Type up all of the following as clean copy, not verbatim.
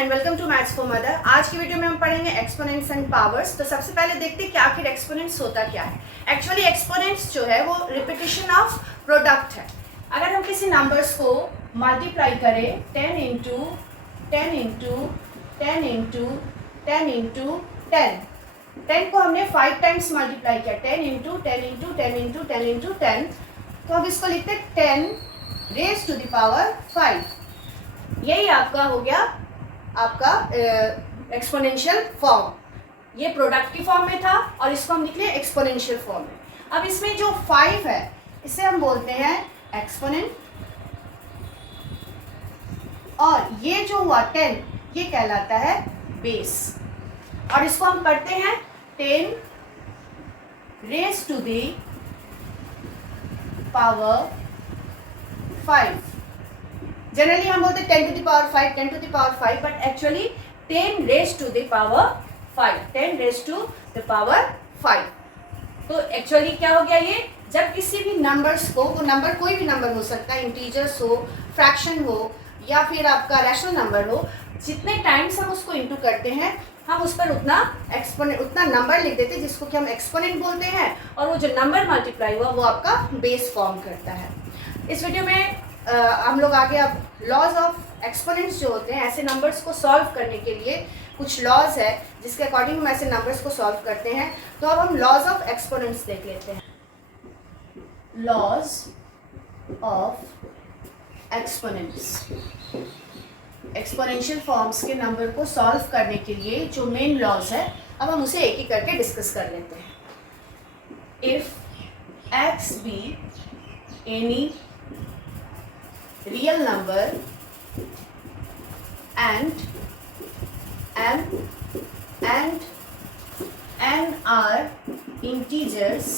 And welcome to maths for mother. आज की video में हम पढ़ेंगे एक्सपोनेंट्स एंड पावर्स। तो सबसे पहले देखते हैं कि आखिर एक्सपोनेंट्स होता क्या है। एक्चुअली एक्सपोनेंट्स जो है वो रिपीटिशन ऑफ प्रोडक्ट है। अगर हम किसी नंबर्स को मल्टीप्लाई करें 10 इंटू 10 इंटू 10 इंटू 10 इंटू 10, 10 को हमने 5 टाइम्स मल्टीप्लाई किया, 10 इंटू 10 इंटू 10 इंटू 10 इंटू 10, तो हम इसको लिखते हैं 10 रेज टू द पावर 5। यही आपका हो गया आपका एक्सपोनेंशियल फॉर्म। ये प्रोडक्ट की फॉर्म में था और इसको हम लिख लें एक्सपोनेंशियल फॉर्म में। अब इसमें जो 5 है इसे हम बोलते हैं एक्सपोनेंट, और ये जो हुआ 10 ये कहलाता है बेस। और इसको हम पढ़ते हैं 10 raise to the power 5। Generally हम बोलते हैं 10 to the power 5, 10 to the power 5, but actually 10 raise to the power 5, 10 raise to the power 5। तो एक्चुअली क्या हो गया ये, जब किसी भी नंबर्स को, वो नंबर कोई भी नंबर हो सकता है, इंटीजर्स हो, फ्रैक्शन हो, या फिर आपका रैशनल नंबर हो, जितने टाइम्स हम उसको इंटू करते हैं हम उस पर उतना नंबर लिख देते हैं जिसको कि हम एक्सपोनेंट बोलते हैं, और वो जो नंबर मल्टीप्लाई हुआ वो आपका बेस फॉर्म करता है। इस वीडियो में हम लोग आगे अब लॉज ऑफ एक्सपोनेंट्स जो होते हैं, ऐसे नंबर्स को सॉल्व करने के लिए कुछ लॉज है जिसके अकॉर्डिंग हम ऐसे नंबर्स को सॉल्व करते हैं। तो अब हम लॉज ऑफ एक्सपोनेंट्स देख लेते हैं। Laws of exponents, exponential forms के नंबर को सॉल्व करने के लिए जो मेन लॉज है, अब हम उसे एक एक करके डिस्कस कर लेते हैं। If x be any real number and m and n are integers,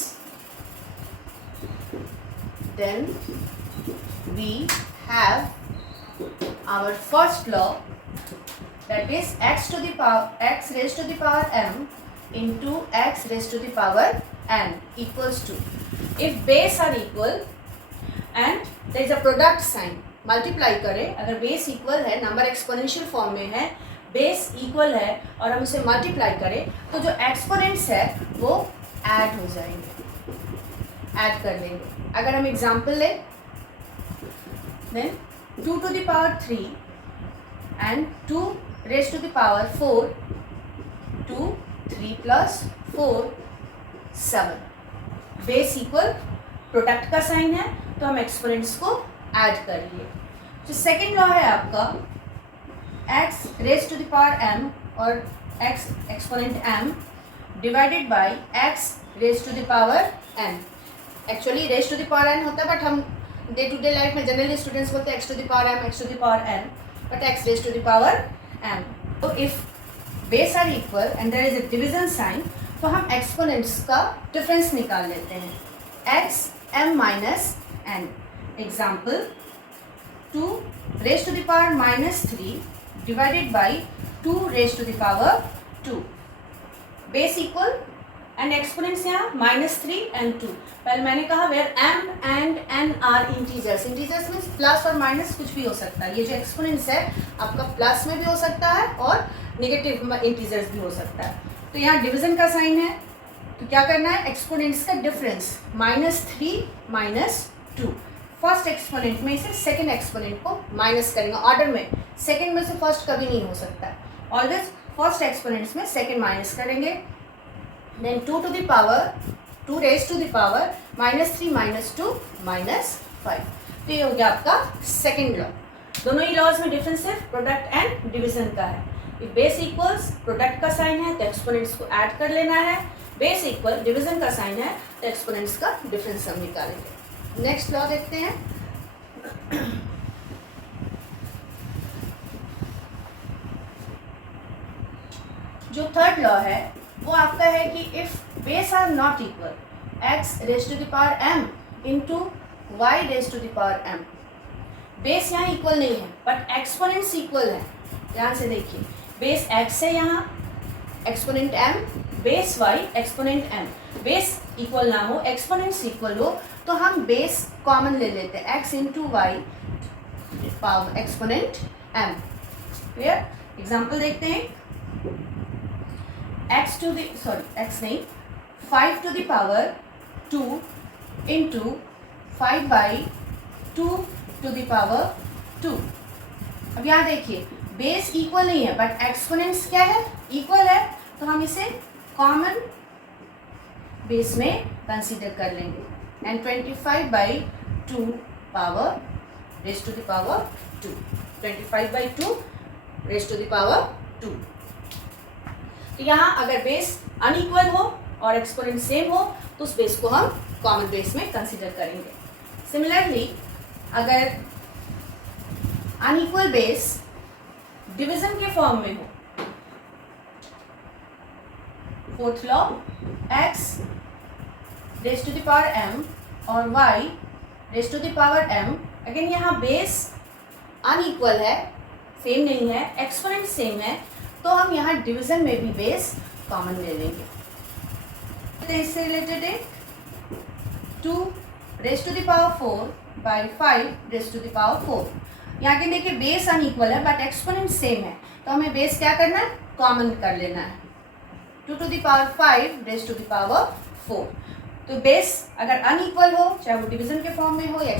then we have our first law, that is x raised to the power m into x raised to the power n equals to, if base are equal and there is a product sign, multiply करें, अगर base equal है, number exponential form में है, base equal है और हम उसे multiply करें, तो जो एक्सपोनेंट्स है वो ऐड हो जाएंगे, ऐड कर लेंगे। अगर हम एग्जांपल लें, then 2 to the power 3 and 2 raise to the power 4, 2 3 plus 4 7, base equal, product का साइन है तो हम एक्सपोनेंट्स को ऐड कर लिए। जो सेकेंड लॉ है आपका, x raise to the power m और x exponent m divided by x raise to the power n। Actually raise to the power n होता है, बट हम डे टू डे लाइफ में जनरली स्टूडेंट्स बोलते हैं x to the power m, x to the power n, but x raise to the power m। तो if base are equal and there is a division sign, तो हम exponents का difference निकाल लेते हैं, x m minus n। Example 2 raise to the power minus 3 divided by 2 raise to the power 2, base equal and exponents यहाँ -3 and 2। पहले मैंने कहा where m and n are integers, integers means plus और minus कुछ भी हो सकता है। ये जो एक्सपोनेंट्स है आपका प्लस में भी हो सकता है और नेगेटिव इंटीजर्स भी हो सकता है। तो यहाँ डिवीजन का साइन है, तो क्या करना है, एक्सपोनेंट्स का डिफरेंस -3 -2, फर्स्ट एक्सपोनेंट में से सेकंड एक्सपोनेंट को माइनस करेंगे ऑर्डर में, सेकंड में से फर्स्ट कभी नहीं हो सकता है, ऑलवेज फर्स्ट एक्सपोनेंट्स में सेकंड माइनस करेंगे। Then 2 to the power 2 raise to the power -3 -2 -5। तो ये हो गया आपका सेकंड लॉ। दोनों ही लॉज में डिफरेंस सिर्फ प्रोडक्ट एंड डिवीजन का है। इफ बेस इक्वल्स, प्रोडक्ट का साइन है तो एक्सपोनेंट्स को ऐड कर लेना है, बेस इक्वल डिवीजन का साइन है तो एक्सपोनेंट्स का डिफरेंस हम निकालेंगे। नेक्स्ट लॉ देखते हैं। जो थर्ड लॉ है वो आपका है कि if base are not equal, x raise to the power m into y raise to the power m, base यहाँ इक्वल नहीं है बट एक्सपोनेंट्स इक्वल है। ध्यान से देखिए, बेस x है यहाँ, exponent m, base y exponent m, base equal ना हो, एक्सपोनेंट्स इक्वल हो, तो हम बेस कॉमन ले लेते हैं, x into Y power exponent m। Clear? Example देखते हैं। x नहीं 5 to the power 2 into 5 by 2 to the power 2। अब यहाँ देखिए बेस इक्वल नहीं है बट एक्सपोनेंट्स क्या है, इक्वल है, तो हम इसे कॉमन बेस में कंसीडर कर लेंगे। And 25 by 2 power raise to the power 2, 25 by 2 raise to the power 2। तो यहाँ अगर बेस अनइक्वल हो और एक्सपोनेंट सेम हो तो उस बेस को हम कॉमन बेस में कंसीडर करेंगे। सिमिलरली अगर अनइक्वल बेस डिवीजन के फॉर्म में हो, fourth law x raise to the power m और y raise to the power m, again यहाँ बेस अनइक्वल है, सेम नहीं है, एक्सपोनेंट सेम है, तो हम यहाँ डिवीजन में भी बेस कॉमन ले लेंगे। इससे रिलेटेड है 2 raise to the power 4 by 5 raise to the power 4। यहाँ के देखिए बेस अनइक्वल है बट एक्सपोनेंट सेम है, तो हमें बेस क्या करना है, कॉमन कर लेना है। 2 to the power 5 raise to the power 4। तो बेस अगर अनइक्वल हो, चाहे वो डिवीजन के फॉर्म में हो या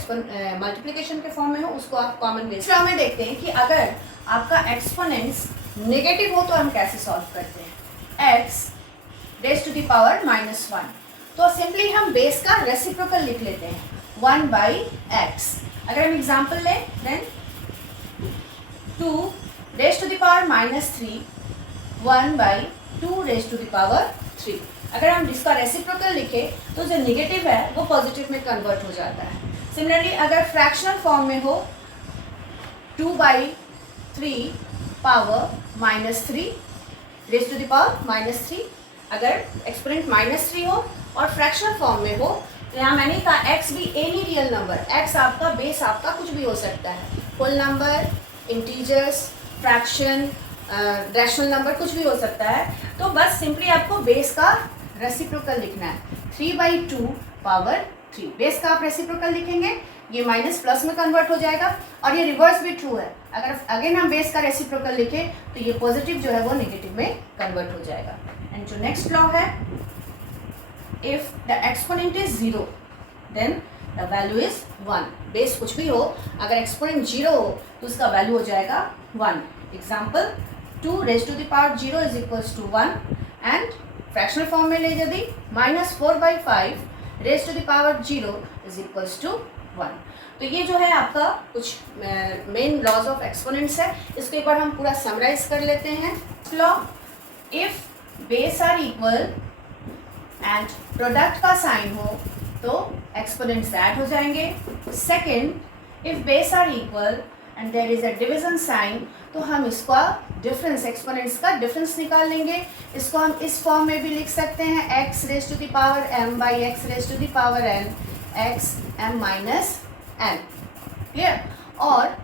मल्टीप्लिकेशन के फॉर्म में हो, उसको आप कॉमन बेस। तो हमें देखते हैं कि अगर आपका एक्सपोनेंट्स नेगेटिव हो तो हम कैसे सॉल्व करते हैं। x raise to the power -1, तो सिंपली हम बेस का रेसिप्रोकल लिख लेते हैं 1 by x। अगर हम एग्जाम्पल लें then 2 raise to the power -3 1 by 2 raise to the power 3। अगर हम इसका रेसिप्रोकल लिखें तो जो नेगेटिव है वो पॉजिटिव में कन्वर्ट हो जाता है। सिमिलरली अगर फ्रैक्शनल फॉर्म में हो 2 by 3 power -3 raise to the power -3, अगर एक्सपोनेंट -3 हो और फ्रैक्शनल फॉर्म में हो, तो यहाँ मैंने कहा x भी एनी रियल नंबर, x आपका बेस आपका कुछ भी हो सकता है, whole number, integers, fraction, rational number, कुछ भी हो सकता है। तो बस सिंपली आपको बेस का रेसिप्रोकल लिखना है 3 by 2 पावर 3। बेस का आप रेसिप्रोकल लिखेंगे, ये माइनस प्लस में कन्वर्ट हो जाएगा, और ये रिवर्स भी ट्रू है। अगर अगेन हम बेस का रेसिप्रोकल लिखें तो ये पॉजिटिव जो है वो नेगेटिव में कन्वर्ट हो जाएगा। एंड जो नेक्स्ट लॉ है, if the exponent is 0 then the value is 1। Base कुछ भी हो, अगर एक्सपोनेंट 0 हो तो उसका वैल्यू हो जाएगा 1। Example 2 raise to the power 0 is equals to 1, and fractional form में ले यदि -4 by 5 raise to the power 0 is equals to 1। तो ये जो है आपका कुछ मेन लॉज ऑफ एक्सपोनेंट्स है। इसके ऊपर हम पूरा समराइज कर लेते हैं। Law, if base are equal and product का साइन हो तो एक्सपोनेंट्स ऐड हो जाएंगे। Second, if base are equal and there is a division sign, तो हम इसका डिफरेंस, एक्सपोनेंट्स का डिफरेंस निकाल लेंगे। इसको हम इस फॉर्म में भी लिख सकते हैं x raise to the power m by x raise to the power n, x m minus n, clear. और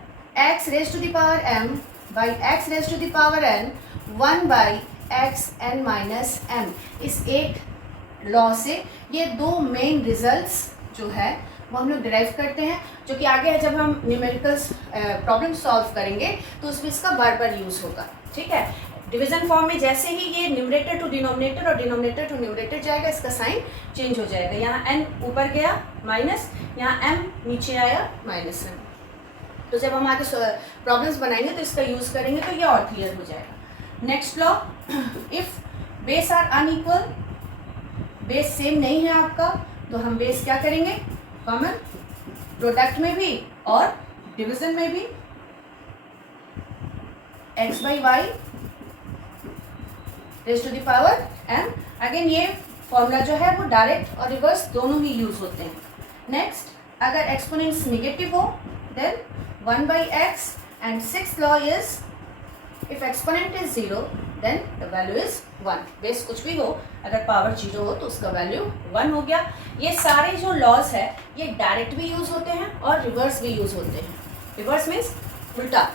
x raise to the power m by x raise to the power n 1 by x n minus m। इस एक law से ये दो main results जो है वो हम लोग डिराइव करते हैं, जो कि आगे जब हम न्यूमेरिकल्स प्रॉब्लम सॉल्व करेंगे तो उसमें इसका बार बार यूज़ होगा, ठीक है। डिवीजन फॉर्म में जैसे ही ये न्यूमरेटर टू डिनोमिनेटर और डिनोमिनेटर टू न्यूमरेटर जाएगा, इसका साइन चेंज हो जाएगा। यहाँ n ऊपर गया माइनस, यहाँ m नीचे आया माइनस m। तो जब हम आगे प्रॉब्लम्स बनाएंगे तो इसका यूज़ करेंगे तो ये और क्लियर हो जाएगा। Next law, if base are unequal, base same नहीं है आपका, तो हम बेस क्या करेंगे, कॉमन, प्रोडक्ट में भी और डिवीजन में भी। x by Y raise to the power m। Again ये फॉर्मूला जो है वो डायरेक्ट और रिवर्स दोनों ही यूज होते हैं। नेक्स्ट, अगर एक्सपोनेंट्स नेगेटिव हो then 1 by X, and sixth law is if exponent is 0 then the value is 1। Base कुछ भी हो, अगर पावर 0 हो तो उसका वैल्यू 1 हो गया। ये सारे जो लॉज है ये डायरेक्ट भी यूज़ होते हैं और रिवर्स भी यूज़ होते हैं। रिवर्स मीन्स उल्टा,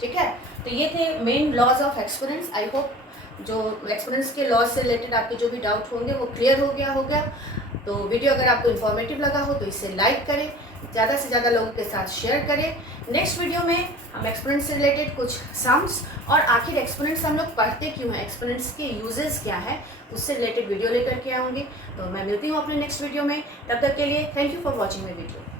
ठीक है। तो ये थे main laws of exponents. I hope जो एक्सपोनेंट्स के लॉ से रिलेटेड आपके जो भी डाउट होंगे वो क्लियर हो गया। तो वीडियो अगर आपको इन्फॉर्मेटिव लगा हो तो इसे लाइक करें, ज़्यादा से ज़्यादा लोगों के साथ शेयर करें। नेक्स्ट वीडियो में हम एक्सपोनेंट्स से रिलेटेड कुछ सम्स और आखिर एक्सपोनेंट्स हम लोग पढ़ते क्यों हैं, एक्सपोनेंट्स के यूजेस क्या है, उससे रिलेटेड वीडियो लेकर के आऊँगी। तो मैं मिलती हूँ अपने नेक्स्ट वीडियो में। तब तक के लिए thank you for watching my video.